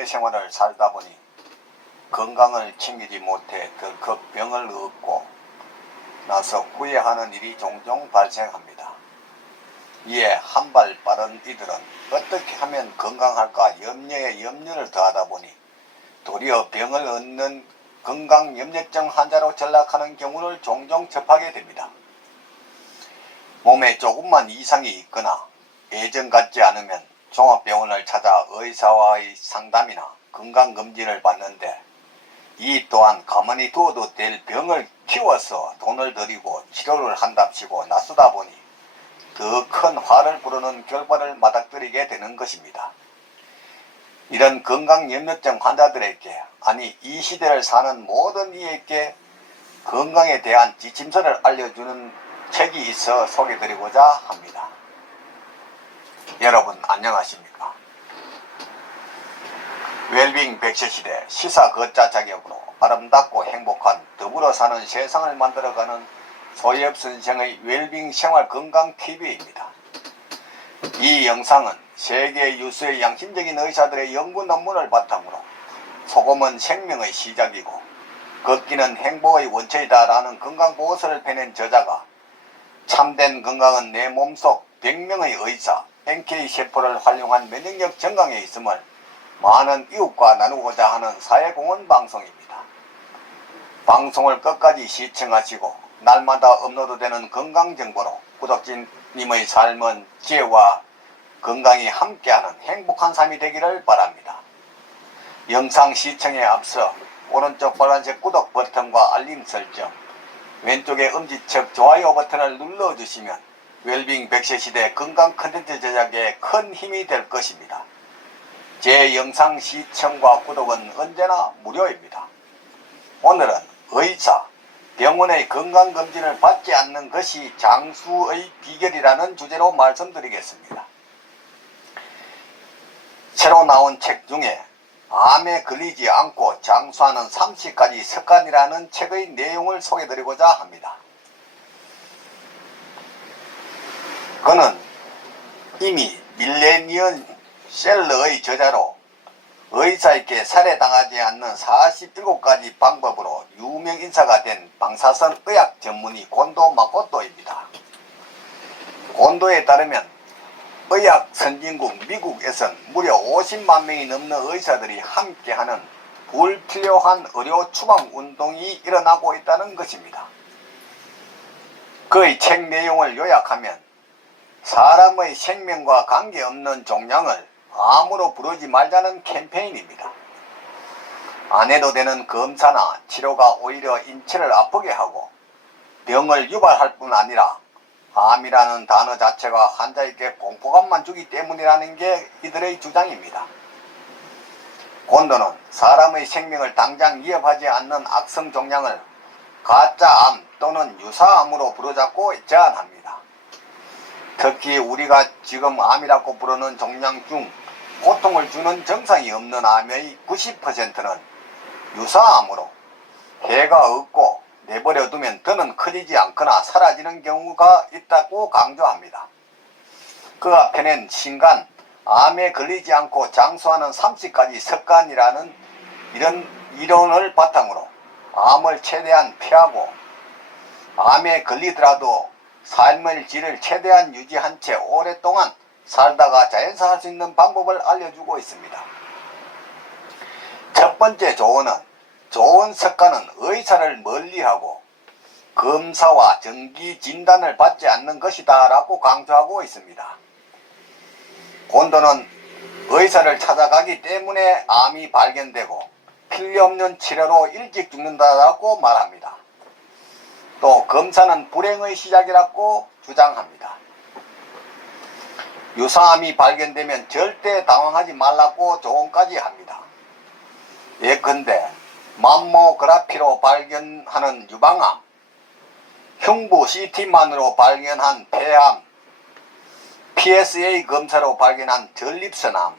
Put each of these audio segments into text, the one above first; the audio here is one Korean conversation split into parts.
사회생활을 살다 보니 건강을 챙기지 못해 덜컥 병을 얻고 나서 후회하는 일이 종종 발생합니다. 이에 한 발 빠른 이들은 어떻게 하면 건강할까 염려에 염려를 더하다 보니 도리어 병을 얻는 건강염려증 환자로 전락하는 경우를 종종 접하게 됩니다. 몸에 조금만 이상이 있거나 예전 같지 않으면 종합병원을 찾아 의사와의 상담이나 건강검진을 받는데 이 또한 가만히 두어도 될 병을 키워서 돈을 들이고 치료를 한답시고 나서다 보니 더 큰 화를 부르는 결과를 맞닥뜨리게 되는 것입니다. 이런 건강염려증 환자들에게, 아니 이 시대를 사는 모든 이에게 건강에 대한 지침서를 알려주는 책이 있어 소개드리고자 합니다. 여러분 안녕하십니까? 웰빙 100세 시대 시사 거자 자격으로 아름답고 행복한 더불어 사는 세상을 만들어가는 소엽 선생의 웰빙 생활 건강 TV입니다. 이 영상은 세계 유수의 양심적인 의사들의 연구 논문을 바탕으로 소금은 생명의 시작이고 걷기는 행복의 원천이다 라는 건강보고서를 펴낸 저자가 참된 건강은 내 몸속 100명의 의사 NK세포를 활용한 면역력 증강에 있음을 많은 이웃과 나누고자 하는 사회공헌 방송입니다. 방송을 끝까지 시청하시고 날마다 업로드되는 건강정보로 구독자님의 삶은 지혜와 건강이 함께하는 행복한 삶이 되기를 바랍니다. 영상 시청에 앞서 오른쪽 빨간색 구독 버튼과 알림 설정, 왼쪽의 엄지척 좋아요 버튼을 눌러주시면 웰빙 100세 시대 건강 컨텐츠 제작에 큰 힘이 될 것입니다. 제 영상 시청과 구독은 언제나 무료입니다. 오늘은 의사, 병원의 건강검진을 받지 않는 것이 장수의 비결이라는 주제로 말씀드리겠습니다. 새로 나온 책 중에 암에 걸리지 않고 장수하는 30가지 습관이라는 책의 내용을 소개드리고자 합니다. 그는 이미 밀레니언셀러의 저자로 의사에게 살해당하지 않는 47가지 방법으로 유명인사가 된 방사선 의학 전문의 곤도 마코토입니다. 곤도에 따르면 의학 선진국 미국에선 무려 50만 명이 넘는 의사들이 함께하는 불필요한 의료 추방 운동이 일어나고 있다는 것입니다. 그의 책 내용을 요약하면 사람의 생명과 관계없는 종양을 암으로 부르지 말자는 캠페인입니다. 안 해도 되는 검사나 치료가 오히려 인체를 아프게 하고 병을 유발할 뿐 아니라 암이라는 단어 자체가 환자에게 공포감만 주기 때문이라는 게 이들의 주장입니다. 곤도는 사람의 생명을 당장 위협하지 않는 악성 종양을 가짜암 또는 유사암으로 부르자고 제안합니다. 특히 우리가 지금 암이라고 부르는 종양 중 고통을 주는 증상이 없는 암의 90%는 유사암으로 해가 없고 내버려 두면 더는 커지지 않거나 사라지는 경우가 있다고 강조합니다. 그가 펴낸 신간 암에 걸리지 않고 장수하는 30가지 습관이라는 이런 이론을 바탕으로 암을 최대한 피하고 암에 걸리더라도 삶의 질을 최대한 유지한 채 오랫동안 살다가 자연사할 수 있는 방법을 알려주고 있습니다. 첫 번째 조언은 좋은 습관은 의사를 멀리하고 검사와 정기 진단을 받지 않는 것이다 라고 강조하고 있습니다. 곤도는 의사를 찾아가기 때문에 암이 발견되고 필요없는 치료로 일찍 죽는다라고 말합니다. 또 검사는 불행의 시작이라고 주장합니다. 유사암이 발견되면 절대 당황하지 말라고 조언까지 합니다. 예컨대 맘모그라피로 발견하는 유방암, 흉부 CT만으로 발견한 폐암, PSA 검사로 발견한 전립선암,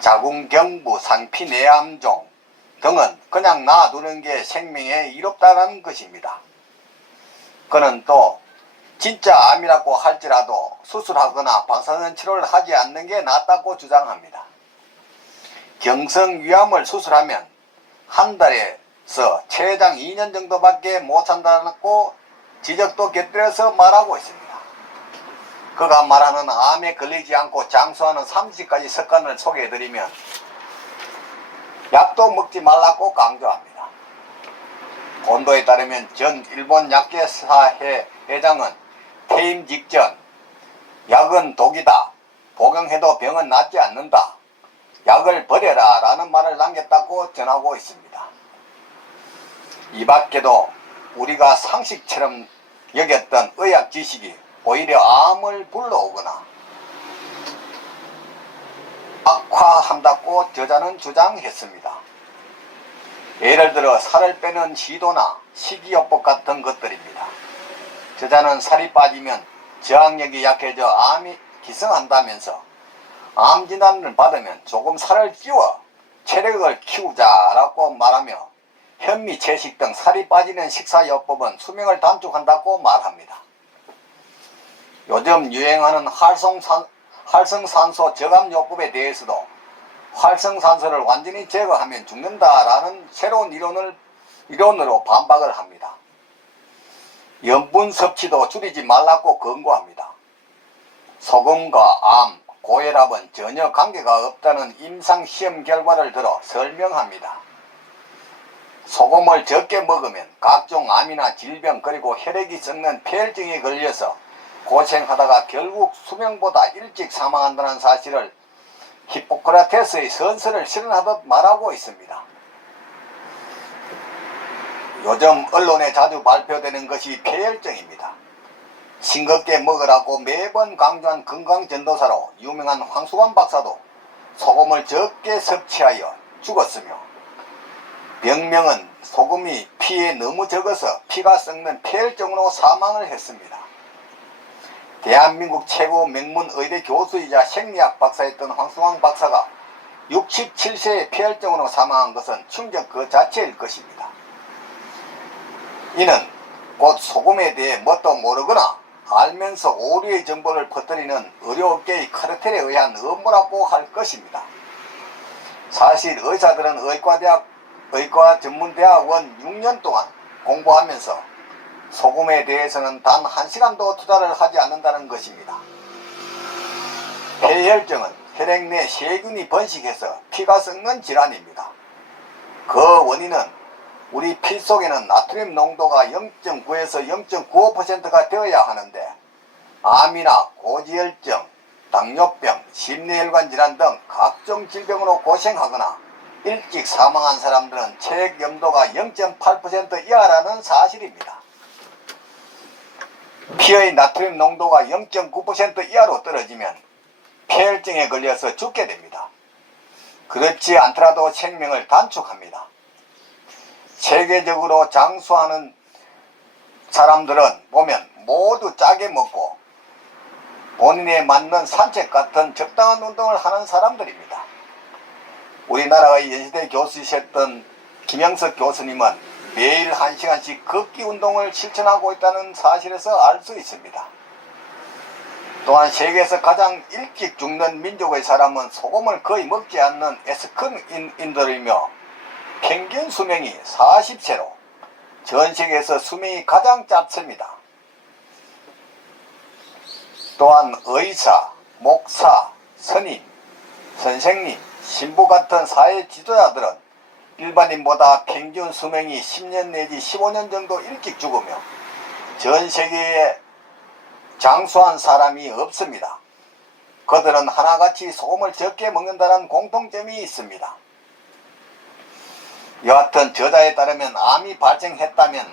자궁경부 상피내암종 등은 그냥 놔두는 게 생명에 이롭다는 것입니다. 그는 또 진짜 암이라고 할지라도 수술하거나 방사선 치료를 하지 않는 게 낫다고 주장합니다. 경성위암을 수술하면 한 달에서 최장 2년 정도밖에 못 산다고 지적도 곁들여서 말하고 있습니다. 그가 말하는 암에 걸리지 않고 장수하는 30가지 습관을 소개해드리면 약도 먹지 말라고 강조합니다. 본도에 따르면 전 일본 약계사회 회장은 퇴임 직전 약은 독이다. 복용해도 병은 낫지 않는다. 약을 버려라 라는 말을 남겼다고 전하고 있습니다. 이 밖에도 우리가 상식처럼 여겼던 의학 지식이 오히려 암을 불러오거나 악화한다고 저자는 주장했습니다. 예를 들어 살을 빼는 시도나 식이요법 같은 것들입니다. 저자는 살이 빠지면 저항력이 약해져 암이 기승한다면서 암 진단을 받으면 조금 살을 찌워 체력을 키우자라고 말하며 현미, 채식 등 살이 빠지는 식사요법은 수명을 단축한다고 말합니다. 요즘 유행하는 활성산소 저감요법에 대해서도 활성산소를 완전히 제거하면 죽는다라는 새로운 이론으로 반박을 합니다. 염분 섭취도 줄이지 말라고 권고합니다. 소금과 암, 고혈압은 전혀 관계가 없다는 임상시험 결과를 들어 설명합니다. 소금을 적게 먹으면 각종 암이나 질병 그리고 혈액이 썩는 폐혈증에 걸려서 고생하다가 결국 수명보다 일찍 사망한다는 사실을 히포크라테스의 선서를 실현하듯 말하고 있습니다. 요즘 언론에 자주 발표되는 것이 폐혈증입니다. 싱겁게 먹으라고 매번 강조한 건강전도사로 유명한 황수관 박사도 소금을 적게 섭취하여 죽었으며 병명은 소금이 피에 너무 적어서 피가 썩는 폐혈증으로 사망을 했습니다. 대한민국 최고 명문 의대 교수이자 생리학 박사였던 황수광 박사가 67세의 폐혈증으로 사망한 것은 충격 그 자체일 것입니다. 이는 곧 소금에 대해 뭣도 모르거나 알면서 오류의 정보를 퍼뜨리는 의료업계의 카르텔에 의한 음모라고 할 것입니다. 사실 의사들은 의과전문대학원 6년 동안 공부하면서 소금에 대해서는 단 1시간도 투자를 하지 않는다는 것입니다. 폐혈증은 혈액 내 세균이 번식해서 피가 썩는 질환입니다. 그 원인은 우리 피 속에는 나트륨 농도가 0.9에서 0.95%가 되어야 하는데 암이나 고지혈증, 당뇨병, 심뇌혈관 질환 등 각종 질병으로 고생하거나 일찍 사망한 사람들은 체액 염도가 0.8% 이하라는 사실입니다. 피의 나트륨 농도가 0.9% 이하로 떨어지면 폐혈증에 걸려서 죽게 됩니다. 그렇지 않더라도 생명을 단축합니다. 세계적으로 장수하는 사람들은 보면 모두 짜게 먹고 본인에 맞는 산책 같은 적당한 운동을 하는 사람들입니다. 우리나라의 연세대 교수이셨던 김영석 교수님은 매일 1시간씩 걷기 운동을 실천하고 있다는 사실에서 알 수 있습니다. 또한 세계에서 가장 일찍 죽는 민족의 사람은 소금을 거의 먹지 않는 에스크임인들이며 평균 수명이 40세로 전 세계에서 수명이 가장 짧습니다. 또한 의사, 목사, 스님, 선생님, 신부 같은 사회 지도자들은 일반인보다 평균 수명이 10년 내지 15년 정도 일찍 죽으며 전 세계에 장수한 사람이 없습니다. 그들은 하나같이 소금을 적게 먹는다는 공통점이 있습니다. 여하튼 저자에 따르면 암이 발생했다면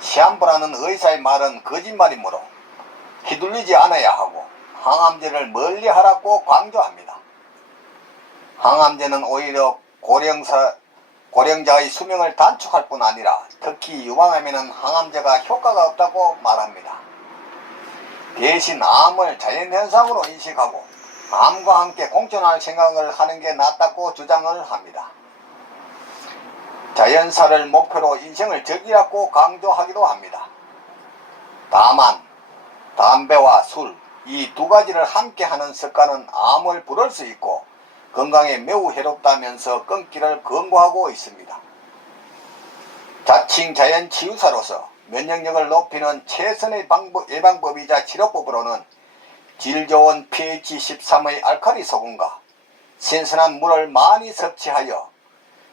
시한부라는 의사의 말은 거짓말이므로 휘둘리지 않아야 하고 항암제를 멀리하라고 강조합니다. 항암제는 오히려 고령자의 수명을 단축할 뿐 아니라 특히 유방암에는 항암제가 효과가 없다고 말합니다. 대신 암을 자연현상으로 인식하고 암과 함께 공존할 생각을 하는 게 낫다고 주장을 합니다. 자연사를 목표로 인생을 즐기라고 강조하기도 합니다. 다만 담배와 술, 이 두 가지를 함께 하는 습관은 암을 부를 수 있고 건강에 매우 해롭다면서 끊기를 권고하고 있습니다. 자칭 자연치유사로서 면역력을 높이는 최선의 예방법이자 치료법으로는 질 좋은 pH 13의 알칼리 소금과 신선한 물을 많이 섭취하여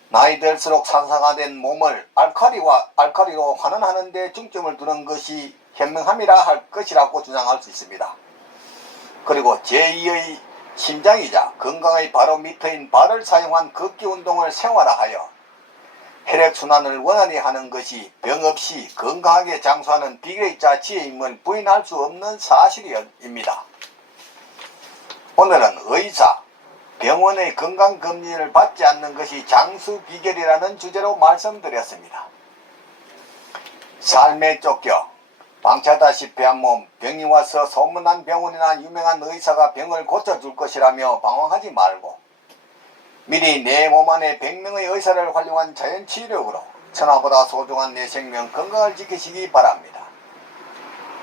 나이 들수록 산화된 몸을 알칼리로 환원하는 데 중점을 두는 것이 현명함이라 할 것이라고 주장할 수 있습니다. 그리고 제2의 심장이자 건강의 바로 미터인 발을 사용한 걷기 운동을 생활화하여 혈액순환을 원활히 하는 것이 병 없이 건강하게 장수하는 비결이자 지혜임을 부인할 수 없는 사실입니다. 오늘은 의사, 병원의 건강검진을 받지 않는 것이 장수 비결이라는 주제로 말씀드렸습니다. 삶에 쫓겨 방치하다시피 한 몸, 병이 와서 소문난 병원이나 유명한 의사가 병을 고쳐줄 것이라며 방황하지 말고 미리 내 몸 안에 100명의 의사를 활용한 자연치유력으로 천하보다 소중한 내 생명 건강을 지키시기 바랍니다.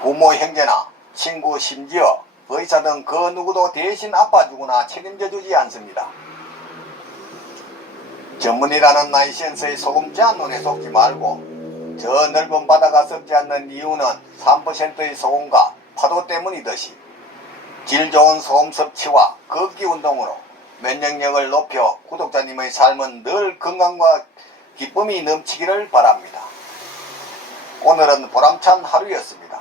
부모, 형제나 친구, 심지어 의사 등 그 누구도 대신 아파주거나 책임져주지 않습니다. 전문이라는 라이센스의 소금 제한론에 속지 말고 저 넓은 바다가 썩지 않는 이유는 3%의 소금과 파도 때문이듯이 질 좋은 소금 섭취와 걷기 운동으로 면역력을 높여 구독자님의 삶은 늘 건강과 기쁨이 넘치기를 바랍니다. 오늘은 보람찬 하루였습니다.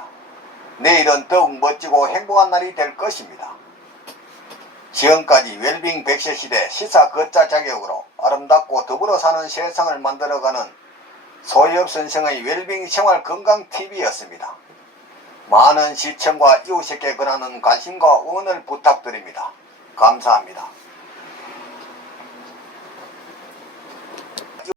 내일은 더욱 멋지고 행복한 날이 될 것입니다. 지금까지 웰빙 100세 시대 시사 걷자 자격으로 아름답고 더불어 사는 세상을 만들어가는 소엽 선생의 웰빙 생활 건강 TV였습니다. 많은 시청과 이웃에게 권하는 관심과 응원을 부탁드립니다. 감사합니다.